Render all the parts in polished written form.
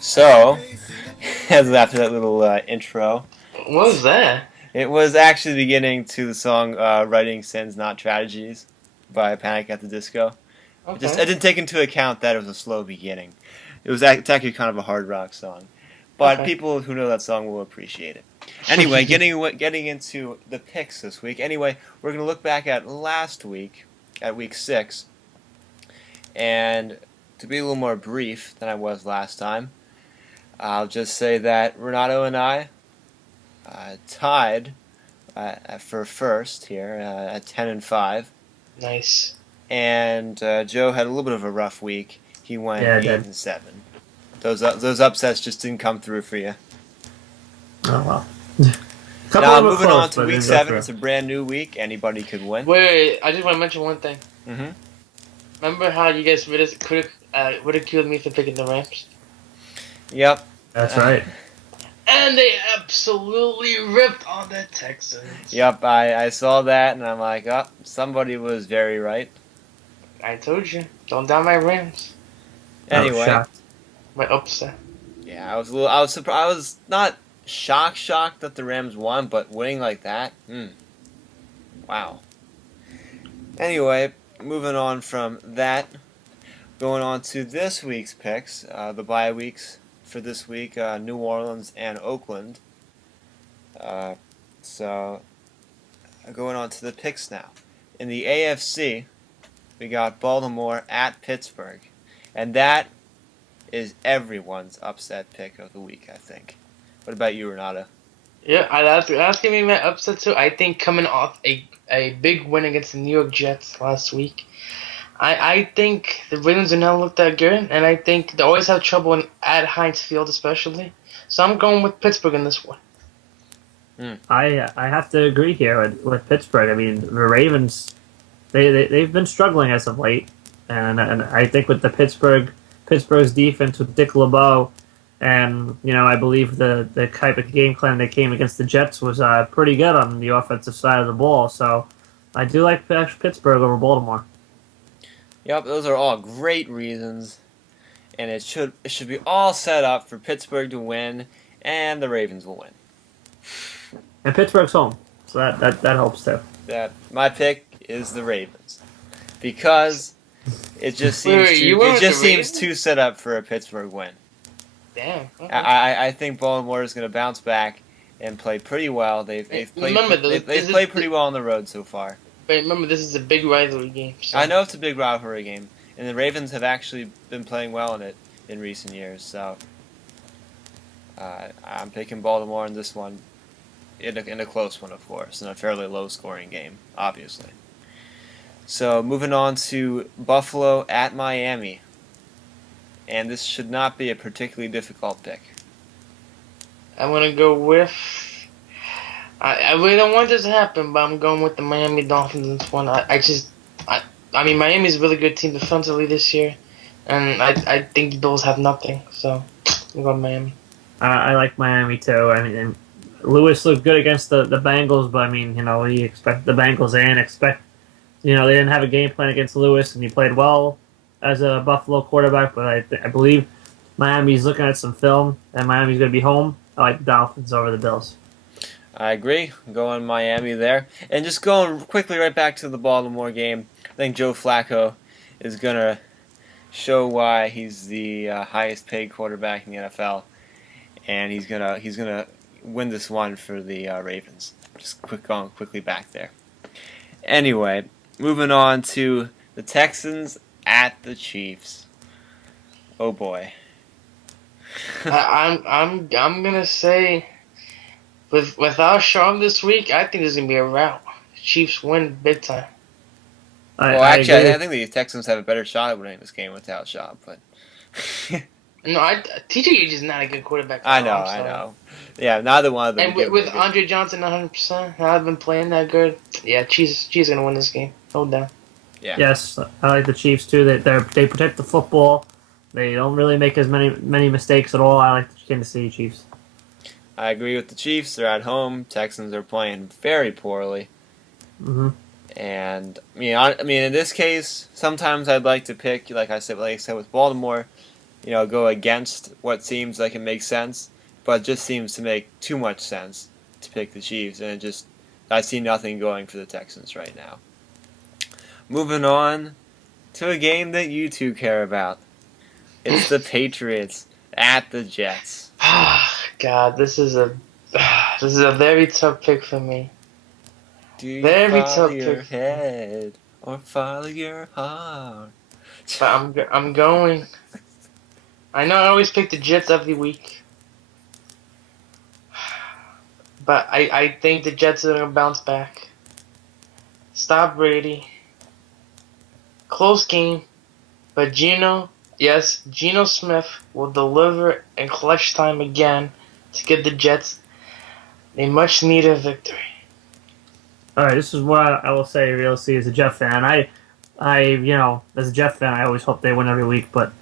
So, as after that little intro, What was that? it was actually the beginning to the song "Writing Sins, Not Tragedies" by Panic at the Disco. I Okay. didn't take into account that it was a slow beginning. It's actually kind of a hard rock song, but Okay. people who know that song will appreciate it. Anyway, getting into the picks this week. Anyway, we're gonna look back at last week, at week 6, and to be a little more brief than I was last time, I'll just say that Renato and I tied for first here at 10-5, Nice. and Joe had a little bit of a rough week. He went Yeah, I 8-7. Those upsets just didn't come through for you. Oh well. Couple Now of them moving close, on to but week didn't go 7. through. It's a brand new week. Anybody could win. Wait, I just want to mention one thing. Mm-hmm. Remember how you guys ridiculed me for picking the Rams? Yep. That's right. And they absolutely ripped on the Texans. Yep. I saw that and I'm like, oh, somebody was very right. I told you. Don't down my Rams. Anyway. Shocked. My upset. Yeah, I was surprised. I was not shocked that the Rams won, but winning like that, wow. Anyway, moving on from that, going on to this week's picks, the bye weeks for this week, New Orleans and Oakland. So, going on to the picks now. In the AFC, we got Baltimore at Pittsburgh, and that is everyone's upset pick of the week, I think. What about you, Renato? Yeah, that's gonna be my upset too. I think coming off a big win against the New York Jets last week, I think the Ravens do not look that good, and I think they always have trouble at Heinz Field, especially. So I'm going with Pittsburgh in this one. I have to agree here with Pittsburgh. I mean, the Ravens, they've been struggling as of late, and I think with the Pittsburgh's defense with Dick LeBeau, and I believe the type of game plan they came against the Jets was pretty good on the offensive side of the ball. So I do like Pittsburgh over Baltimore. Yep, those are all great reasons, and it should be all set up for Pittsburgh to win, and the Ravens will win. And Pittsburgh's home, so that helps too. My pick is the Ravens because it just seems too set up for a Pittsburgh win. Damn. Okay. I think Baltimore is going to bounce back and play pretty well. They've played pretty well on the road so far. But remember, this is a big rivalry game. So. I know it's a big rivalry game, and the Ravens have actually been playing well in it in recent years. So I'm picking Baltimore in this one, in a close one, of course, in a fairly low-scoring game, obviously. So moving on to Buffalo at Miami, and this should not be a particularly difficult pick. I want to go with. I really don't want this to happen, but I'm going with the Miami Dolphins in this one. I mean, Miami's a really good team defensively this year, and I think the Bills have nothing, so I'm going Miami. I like Miami too. I mean, Lewis looked good against the Bengals, but I mean, he expected the Bengals and they didn't have a game plan against Lewis, and he played well as a Buffalo quarterback, but I believe Miami's looking at some film, and Miami's going to be home. I like the Dolphins over the Bills. I agree. I'm going Miami there. And just going quickly right back to the Baltimore game, I think Joe Flacco is going to show why he's the highest paid quarterback in the NFL, and he's gonna win this one for the Ravens. Just going quickly back there. Anyway, moving on to the Texans at the Chiefs. Oh boy. I'm gonna say. Without Sean this week, I think there's going to be a rout. Chiefs win big time. I think the Texans have a better shot at winning this game without Shaw, but... No, TJ is not a good quarterback. I know. Yeah, neither one of them. And with Andre Johnson 100%, I've been playing that good. Yeah, Chiefs going to win this game. Hold down. Yeah. Yes, I like the Chiefs too. They protect the football. They don't really make as many mistakes at all. I like the Kansas City Chiefs. I agree with the Chiefs. They're at home. Texans are playing very poorly. Mm-hmm. And I mean, in this case, sometimes I'd like to pick, like I said with Baltimore, go against what seems like it makes sense, but it just seems to make too much sense to pick the Chiefs, and I see nothing going for the Texans right now. Moving on to a game that you two care about. It's the Patriots at the Jets. God, this is a very tough pick for me. Do you Very follow tough your pick. head or follow your heart? But I'm going. I know I always pick the Jets every week, but I think the Jets are gonna bounce back. Stop Brady. Close game, but Geno Smith will deliver in clutch time again to give the Jets a much needed victory. All right, this is what I will say. Realistically, as a Jet fan, as a Jet fan, I always hope they win every week. But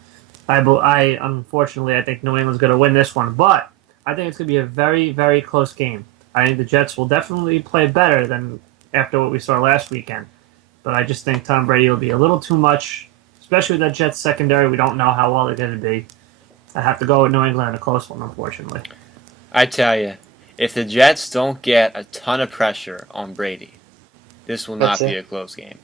unfortunately, I think New England's going to win this one. But I think it's going to be a very, very close game. I think the Jets will definitely play better than after what we saw last weekend. But I just think Tom Brady will be a little too much, especially with that Jets secondary. We don't know how well they're going to be. I have to go with New England in a close one, unfortunately. I tell you, if the Jets don't get a ton of pressure on Brady, this will not be a close game.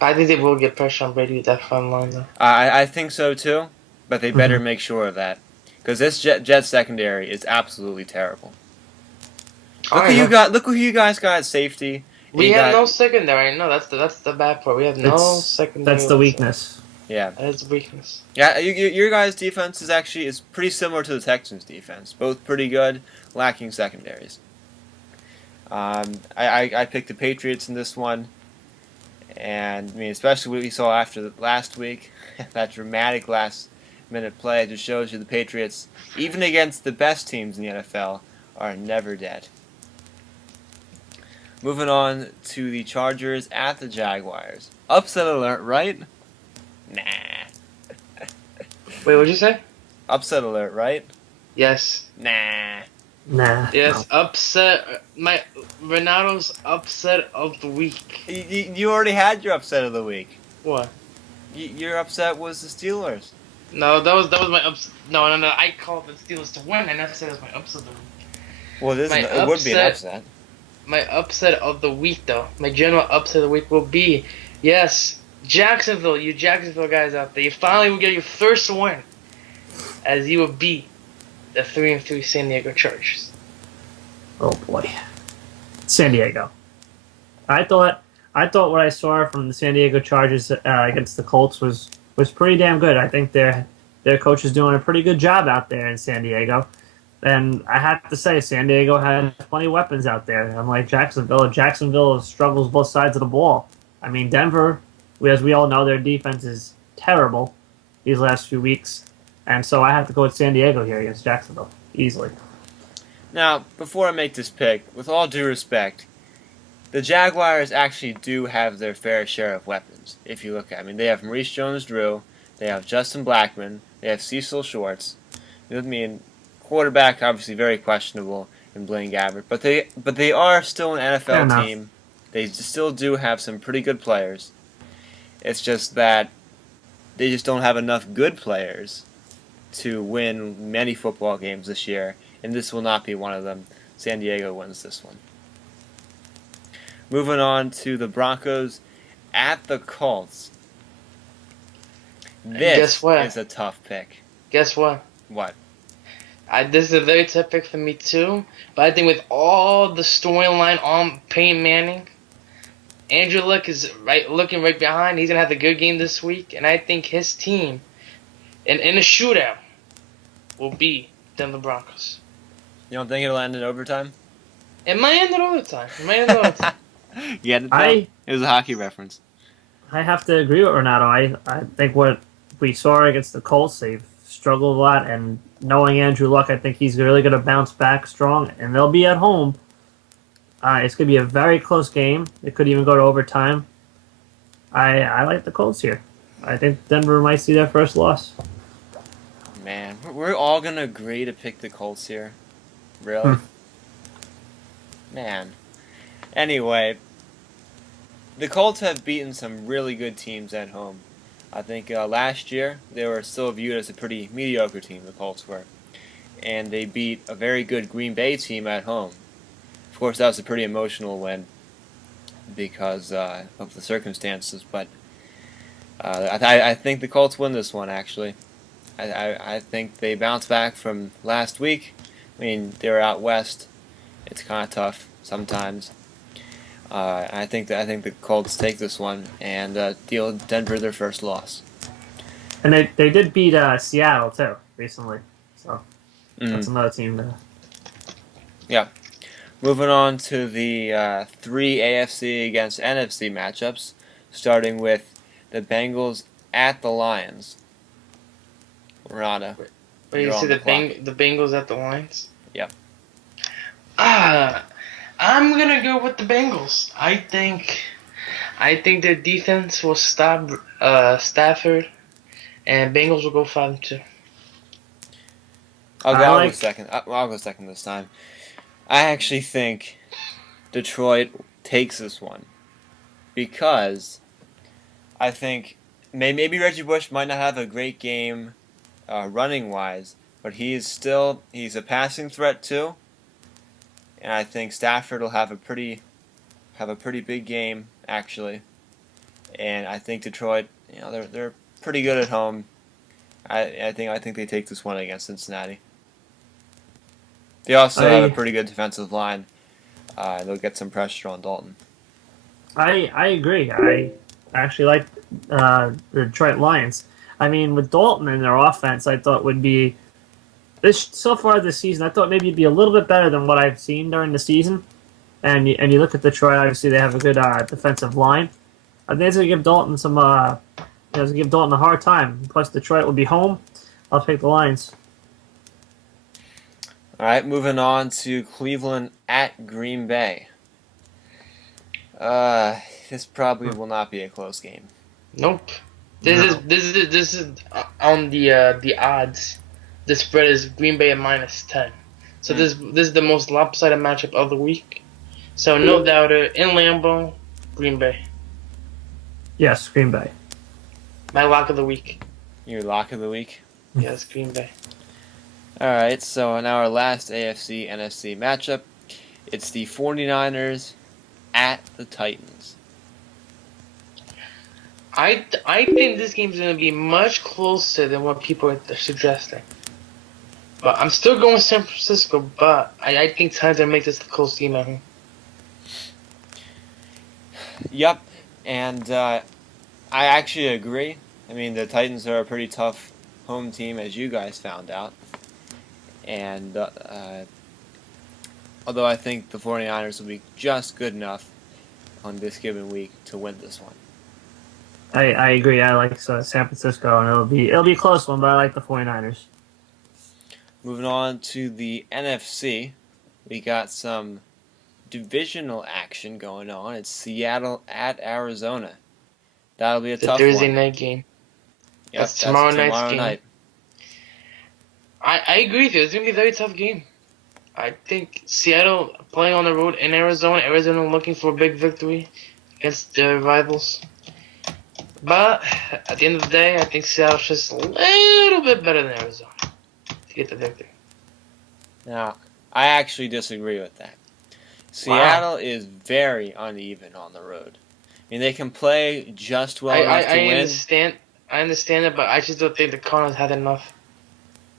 I think they will get pressure on Brady with that front line, though. I think so too, but they better make sure of that, because this Jets secondary is absolutely terrible. Look who you guys got at safety. We have no secondary. No, that's the bad part. We have no secondary. That's the weakness. Yeah, that's the weakness. Yeah, your guys' defense is pretty similar to the Texans' defense. Both pretty good, lacking secondaries. I picked the Patriots in this one, and I mean, especially what we saw after last week, that dramatic last-minute play just shows you the Patriots, even against the best teams in the NFL, are never dead. Moving on to the Chargers at the Jaguars. Upset alert, right? Nah. Wait, what'd you say? Upset alert, right? Yes. Nah. Yes, no. Upset. Renato's upset of the week. You already had your upset of the week. What? Your upset was the Steelers. No, that was my upset. No. I called the Steelers to win. I never said it was my upset of the week. Well, it would be an upset. My upset of the week, though, my general upset of the week will be, yes, Jacksonville, you Jacksonville guys out there, you finally will get your first win, as you will beat the 3-3 San Diego Chargers. Oh boy, San Diego. I thought what I saw from the San Diego Chargers against the Colts was pretty damn good. I think their coach is doing a pretty good job out there in San Diego. And I have to say, San Diego has plenty of weapons out there. Unlike Jacksonville. Jacksonville struggles both sides of the ball. I mean, Denver, as we all know, their defense is terrible these last few weeks. And so I have to go with San Diego here against Jacksonville, easily. Now, before I make this pick, with all due respect, the Jaguars actually do have their fair share of weapons, if you look at it. I mean, they have Maurice Jones-Drew, they have Justin Blackmon, they have Cecil Shorts. I mean, quarterback obviously very questionable in Blaine Gabbert, but they are still an NFL team. They still do have some pretty good players. It's just that they just don't have enough good players to win many football games this year, and this will not be one of them. San Diego wins this one. Moving on to the Broncos at the Colts. This is a tough pick. Guess what? What? This is a very tough pick for me too, but I think with all the storyline on Peyton Manning, Andrew Luck is looking right behind. He's going to have a good game this week, and I think his team, in a shootout, will be Denver Broncos. You don't think it'll end in overtime? It might end in overtime. Yeah, it was a hockey reference. I have to agree with Renato. I think what we saw against the Colts, they've struggled a lot, and knowing Andrew Luck, I think he's really going to bounce back strong, and they'll be at home. It's going to be a very close game. It could even go to overtime. I like the Colts here. I think Denver might see their first loss. Man, we're all going to agree to pick the Colts here. Really? Man. Anyway, the Colts have beaten some really good teams at home. I think last year they were still viewed as a pretty mediocre team, the Colts were. And they beat a very good Green Bay team at home. Of course, that was a pretty emotional win because of the circumstances, but I think the Colts win this one, actually. I think they bounce back from last week. I mean, they were out west. It's kind of tough sometimes. I think the Colts take this one and deal Denver their first loss. And they did beat Seattle too recently, so that's another team there. Yeah. Moving on to the 3 AFC against NFC matchups, starting with the Bengals at the Lions. Renato. Wait, you see the Bengals at the Lions? Yep. I'm gonna go with the Bengals. I think their defense will stop Stafford, and Bengals will go 5-2. I'll go second. I'll go second this time. I actually think Detroit takes this one because I think maybe Reggie Bush might not have a great game running wise, but he's a passing threat too. And I think Stafford will have a pretty big game actually, and I think Detroit, they're pretty good at home. I think they take this one against Cincinnati. They also have a pretty good defensive line. They'll get some pressure on Dalton. I agree. I actually like the Detroit Lions. I mean, with Dalton in their offense, I thought would be so far this season. I thought maybe it'd be a little bit better than what I've seen during the season. And you look at Detroit. Obviously, they have a good defensive line. I think it's gonna give Dalton it's gonna give Dalton a hard time. Plus, Detroit will be home. I'll take the Lions. All right, moving on to Cleveland at Green Bay. This probably will not be a close game. Nope. This is on the odds. The spread is Green Bay at -10. So this is the most lopsided matchup of the week. So no doubter in Lambeau, Green Bay. Yes, Green Bay. My lock of the week. Your lock of the week? Yes, Green Bay. Alright, so in our last AFC NFC matchup, it's the 49ers at the Titans. I think this game's going to be much closer than what people are suggesting. But I'm still going San Francisco, but I think Titans are going to make this a close game at home. Yep, and I actually agree. I mean, the Titans are a pretty tough home team, as you guys found out. And although I think the 49ers will be just good enough on this given week to win this one. I agree. I like San Francisco, and it'll be a close one, but I like the 49ers. Moving on to the NFC, we got some divisional action going on. It's Seattle at Arizona. That'll be a tough Thursday one. night game. Yep, that's tomorrow night's game. Night. I agree with you. It's going to be a very tough game. I think Seattle playing on the road in Arizona. Arizona looking for a big victory against their rivals. But at the end of the day, I think Seattle's just a little bit better than Arizona to get the victory. Now, I actually disagree with that. Seattle is very uneven on the road. I mean, they can play just well enough to win. I understand it, but I just don't think the Cardinals had enough.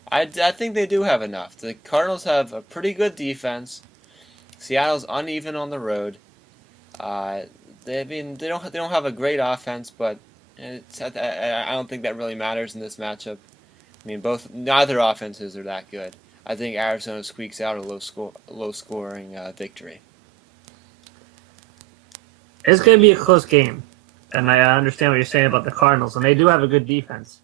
I think they do have enough. The Cardinals have a pretty good defense. Seattle's uneven on the road. They don't have a great offense, but I don't think that really matters in this matchup. I mean, neither offenses are that good. I think Arizona squeaks out a low scoring victory. It's going to be a close game, and I understand what you're saying about the Cardinals, and they do have a good defense.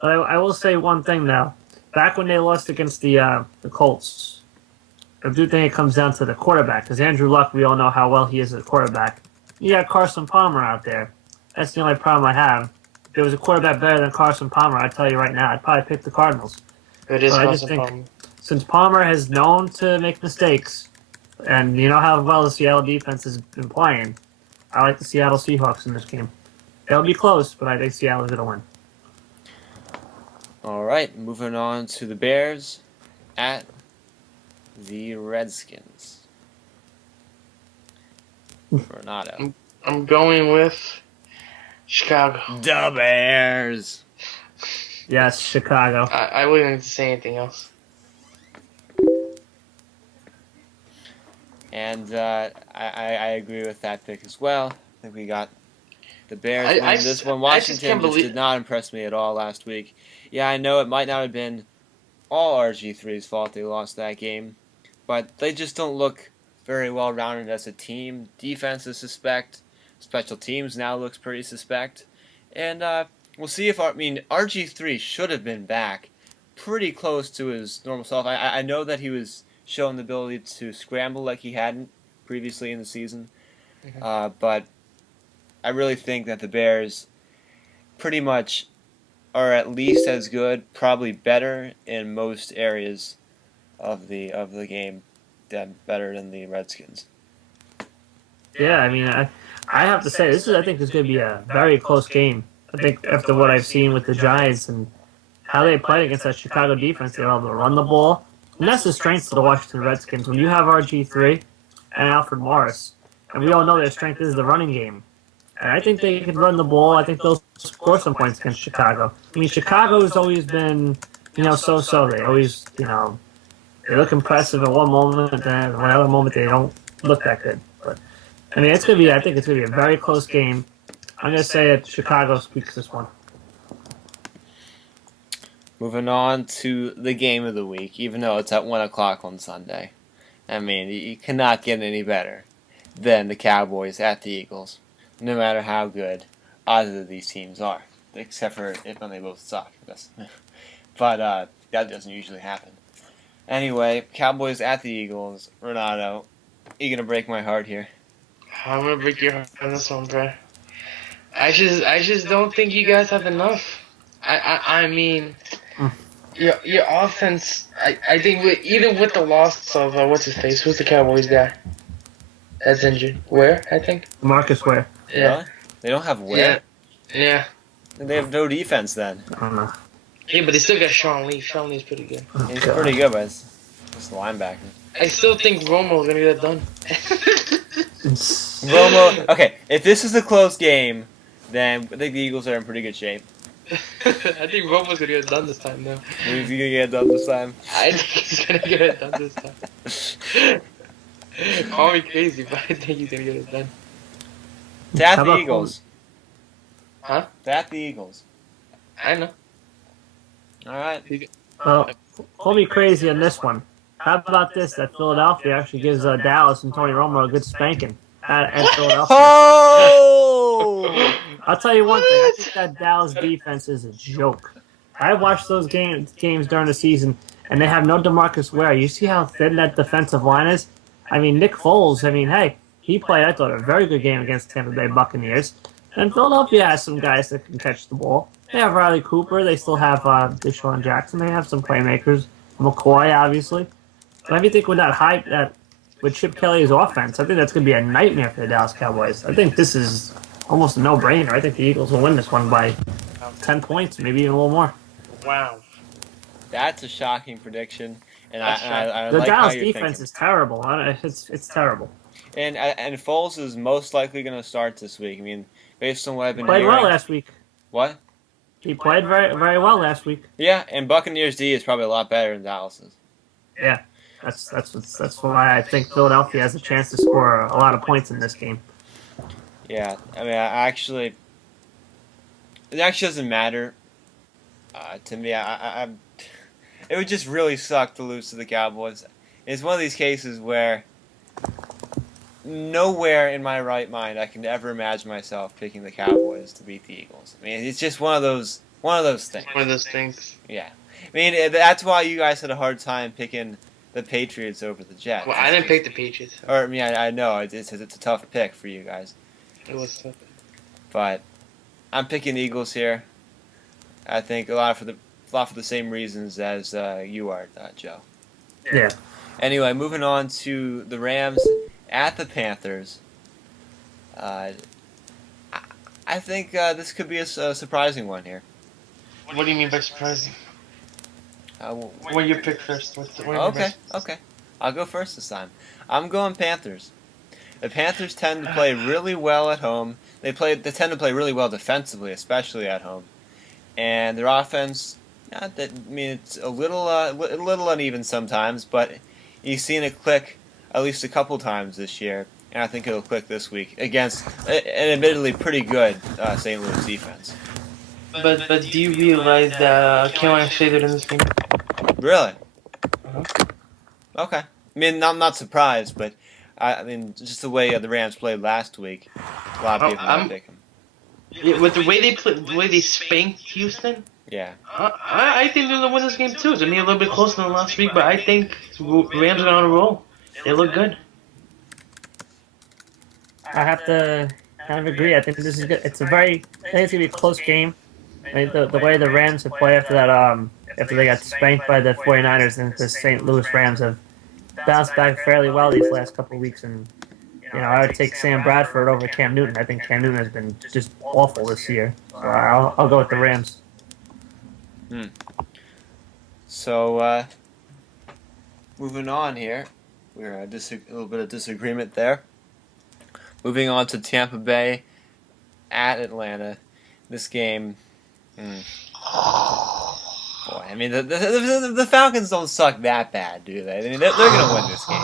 But I will say one thing now. Back when they lost against the Colts, I do think it comes down to the quarterback, because Andrew Luck, we all know how well he is as a quarterback. You got Carson Palmer out there. That's the only problem I have. If there was a quarterback better than Carson Palmer, I'd tell you right now, I'd probably pick the Cardinals. It is Carson Palmer. since Palmer has known to make mistakes, and you know how well the Seattle defense has been playing, I like the Seattle Seahawks in this game. It'll be close, but I think Seattle's going to win. All right, moving on to the Bears at the Redskins. Renato. I'm going with Chicago. The Bears. Yes, Chicago. I wouldn't need to say anything else. And I agree with that pick as well. I think we got the Bears winning this one. Washington just did not impress me at all last week. Yeah, I know it might not have been all RG3's fault they lost that game, but they just don't look very well rounded as a team. Defense is suspect. Special teams now looks pretty suspect. And we'll see if RG3 should have been back pretty close to his normal self. I know that he was showing the ability to scramble like he hadn't previously in the season, but I really think that the Bears pretty much are at least as good, probably better in most areas of the game, better than the Redskins. Yeah, I mean, I have to say I think this is going to be a very close game. I think after what I've seen with the Giants and how they played against that Chicago defense, they're able to run the ball. And that's the strength of the Washington Redskins. When you have RG3 and Alfred Morris, and we all know their strength is the running game. And I think they can run the ball. I think they'll score some points against Chicago. I mean, Chicago's always been, so-so. They always, they look impressive at one moment, and then another moment they don't look that good. But I mean, I think it's gonna be a very close game. I'm gonna say that Chicago squeaks this one. Moving on to the game of the week, even though it's at 1 o'clock on Sunday. I mean, you cannot get any better than the Cowboys at the Eagles, no matter how good either of these teams are, except for when they both suck. But that doesn't usually happen. Anyway, Cowboys at the Eagles. Renato, you're going to break my heart here. I'm going to break your heart on this one, bro. I just don't think you guys have enough. I mean... Your offense, I think even with the loss of what's his face, who's the Cowboys guy that's injured? Ware, I think. Marcus Ware. Yeah. Really? They don't have Ware. Yeah. They have no defense then. I don't know. Yeah, but they still got Sean Lee. Sean Lee's pretty good. He's pretty good, but it's the linebacker. I still think Romo's gonna get it done. Romo. Okay, if this is a close game, then I think the Eagles are in pretty good shape. I think Romo's gonna get it done this time, though. Is he gonna get it done this time? I think he's gonna get it done this time. Call me crazy, but I think he's gonna get it done. Tap the Eagles. Huh? Tap the Eagles. I know. Alright. Well, call me crazy on this one. How about this? That Philadelphia actually gives Dallas and Tony Romo a good spanking at Philadelphia. Oh! I'll tell you one thing. I think that Dallas defense is a joke. I watched those games during the season, and they have no DeMarcus Ware. You see how thin that defensive line is? I mean, Nick Foles, hey, he played, I thought, a very good game against Tampa Bay Buccaneers. And Philadelphia has some guys that can catch the ball. They have Riley Cooper. They still have Deshaun Jackson. They have some playmakers. McCoy, obviously. But I think with with Chip Kelly's offense, I think that's going to be a nightmare for the Dallas Cowboys. I think this is almost a no-brainer. I think the Eagles will win this one by 10 points, maybe even a little more. Wow. That's a shocking prediction. And I the like Dallas how you're defense thinking. is terrible. It's terrible. And Foles is most likely going to start this week. I mean, based on what I've been Played hearing. well last week. What? He played very, very well last week. Yeah, and Buccaneers D is probably a lot better than Dallas's. Yeah, that's why I think Philadelphia has a chance to score a lot of points in this game. Yeah, I mean, it actually doesn't matter to me. It would just really suck to lose to the Cowboys. It's one of these cases where nowhere in my right mind I can ever imagine myself picking the Cowboys to beat the Eagles. I mean, it's just one of those things. One of those things. Yeah. I mean, that's why you guys had a hard time picking the Patriots over the Jets. Well, I didn't pick the Patriots. Or, I mean, I know, it's a tough pick for you guys. It was tough. But I'm picking the Eagles here. I think a lot for the same reasons as you are, Joe. Yeah. Anyway, moving on to the Rams at the Panthers. I think this could be a surprising one here. What do you mean by surprising? What you pick first? Okay. I'll go first this time. I'm going Panthers. The Panthers tend to play really well at home. They tend to play really well defensively, especially at home. And their offense, it's a little uneven sometimes, but you've seen it click at least a couple times this year, and I think it'll click this week against an admittedly pretty good St. Louis defense. But do you realize that Carolina favored in this game? Really? Uh-huh. Okay. I mean, I'm not surprised, but just the way the Rams played last week, a lot of people might pick them. Yeah, with the way they played, the way they spanked Houston. Yeah. I think they're gonna win this game too. It's gonna be a little bit closer than last week, but I think Rams are on a roll. They look good. I have to kind of agree. I think this is good. I think it's gonna be a close game. I think the way the Rams have played after that, after they got spanked by the 49ers, and the St. Louis Rams have bounced back fairly well these last couple of weeks. And I would take Sam Bradford over Cam Newton. I think Cam Newton has been just awful this year. So I'll go with the Rams. So, moving on here, we're a little bit of disagreement there. Moving on to Tampa Bay at Atlanta. This game, boy, I mean, the Falcons don't suck that bad, do they? I mean, they're going to win this game.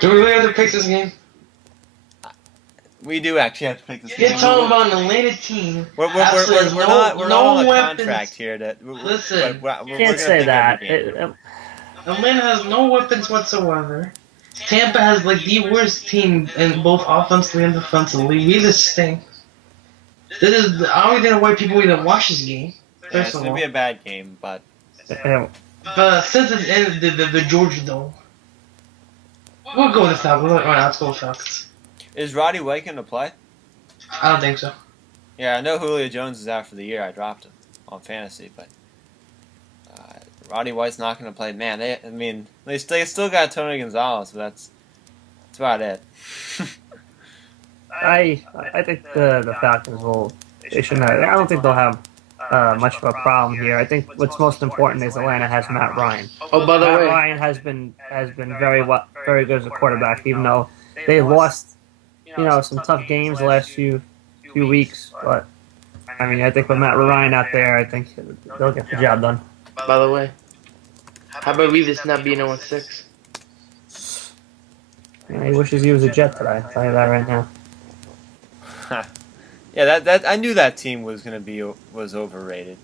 Do we really have to pick this game? We do actually have to pick this game. You're talking about an Atlanta team. We're not on a contract here. Listen, Can't say that. Atlanta has no weapons whatsoever. Tampa has like the worst team in both offensively and defensively. We just stink. I don't even know why people even watch this game. Yeah, it's gonna be a bad game, but since it's in the Georgia Dome, we'll go with the Falcons. Let's go with Falcons. Is Roddy White gonna play? I don't think so. Yeah, I know Julio Jones is out for the year. I dropped him on fantasy, but Roddy White's not going to play. Man, they still got Tony Gonzalez, but that's about it. I think the Falcons will. They shouldn't. I don't think they'll have much of a problem here. I think what's most important is Atlanta has Matt Ryan. Oh, by the way, Matt Ryan has been very good as a quarterback, even though they lost some tough games the last few weeks. But I mean, I think with Matt Ryan out there, I think they'll get the job done. By the way, how about we just not being 0-6? Yeah, he wishes he was a Jet today. I'll tell you that right now. Yeah, that I knew that team was overrated.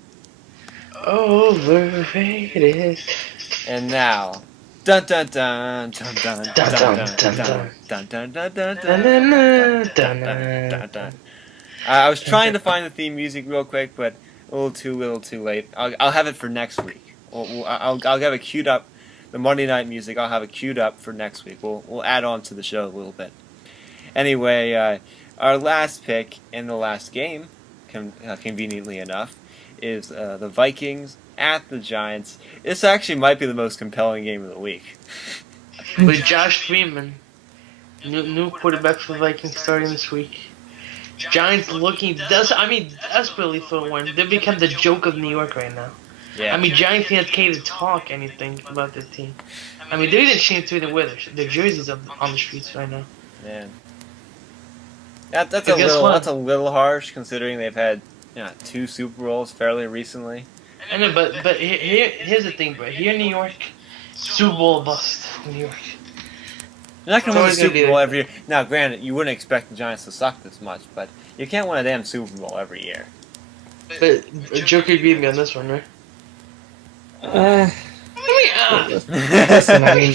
Overrated. And now, dun dun dun dun dun dun dun dun dun dun dun. I was trying to find the theme music real quick, but a little too late. I'll have it for next week. I'll have it queued up. The Monday night music, I'll have it queued up for next week. We'll add on to the show a little bit. Anyway, our last pick in the last game, conveniently enough, is the Vikings at the Giants. This actually might be the most compelling game of the week. With Josh Freeman, new quarterback for the Vikings starting this week. Giants looking desperately for a win. They've become the joke of New York right now. Yeah. I mean, Giants fans can't even talk anything about this team. I mean, they're even ashamed to wear their jerseys on the streets right now. Man, that's a little harsh considering they've had 2 Super Bowls fairly recently. I know, but here's the thing, bro. Here in New York, Super Bowl bust in New York. You're not going to win a Super Bowl every year. Now, granted, you wouldn't expect the Giants to suck this much, but you can't win a damn Super Bowl every year. But Joker agreed with me on this one, right? Listen, I mean,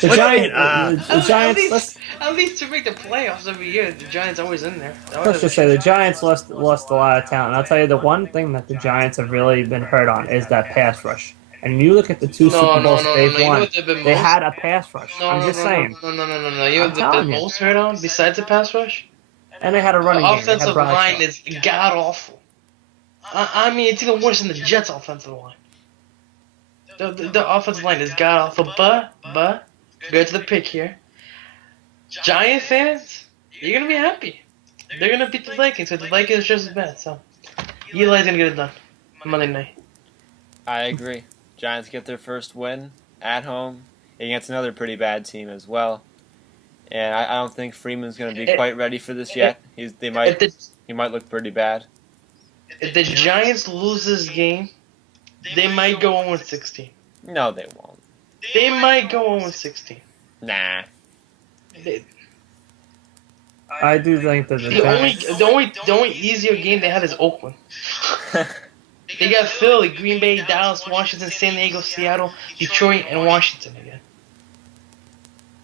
the Giants. At least to make the playoffs every year, the Giants always in there. Let's just say the Giants lost a lot of talent. I'll tell you, the one thing that the Giants have really been hurt on is that pass rush. And you look at the 2 Super Bowls they've won, they had a pass rush. I'm just saying. No. You know what they've been most hurt on besides the pass rush? And they had a running game. The offensive line is god awful. I mean, it's even worse than the Jets' offensive line. The offensive line is god awful, but go to the pick here. Giant fans, you're gonna be happy. They're gonna beat the Vikings, so the Vikings are just as bad. So Eli's gonna get it done Monday night. I agree. Giants get their first win at home against another pretty bad team as well. And I don't think Freeman's going to be quite ready for this yet. He might look pretty bad. If the Giants lose this game, they might go 0-16. No, they won't. They might go 0-16. Nah. I do think that the only easier game they have is Oakland. They got Philly, Green Bay, Dallas, Washington, San Diego, Seattle, Detroit, and Washington again.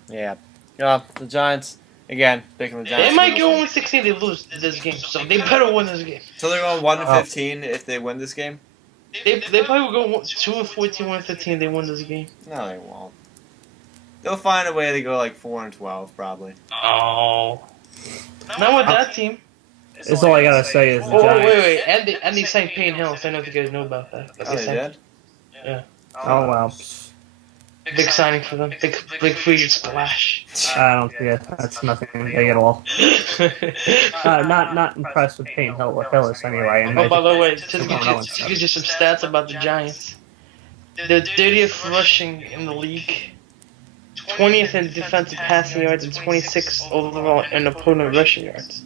Yeah. The Giants, again, picking the Giants. They might go 1-16 if they lose this game, so they better win this game. So they're going 1-15 if they win this game? They probably will go 2-14, 1-15 if they win this game. No, they won't. They'll find a way to go like 4-12, probably. Oh. Not with that team. That's all I gotta say is the Giants. Wait. And they signed Payne Hill, so I don't know if you guys know about that. Oh, they did? Yeah. Oh, wow. Big signing for them. Big free splash. I don't get that's nothing big at all. Not impressed with Payne Hillis anyway. And by the way, just give you some stats about the Giants. They're 30th rushing in the league, 20th in defensive passing yards, and 26th overall in opponent rushing yards.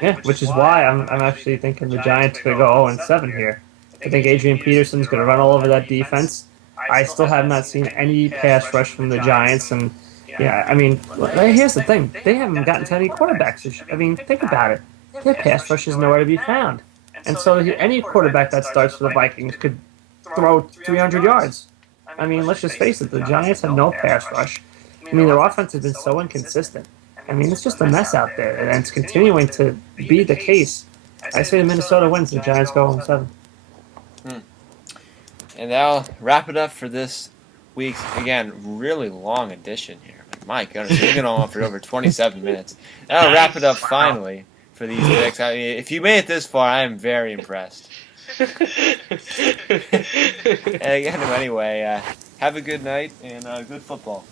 Yeah, which is why I'm actually thinking the Giants could go 0-7 here. I think Adrian Peterson's going to run all over that defense. I still have not seen any pass rush from the Giants, and yeah, I mean, here's the thing: they haven't gotten to any quarterbacks. I mean, think about it. Their pass rush is nowhere to be found, and so any quarterback that starts for the Vikings could throw 300 yards. I mean, let's just face it: the Giants have no pass rush. I mean, their offense has been so inconsistent. I mean, it's just a mess out there, and it's continuing to be the case. I say Minnesota wins, the Giants go 0-7. And that'll wrap it up for this week's, again, really long edition here. My goodness, we've been on for over 27 minutes. That'll wrap it up finally for these picks. I mean, if you made it this far, I am very impressed. And again, anyway, have a good night and good football.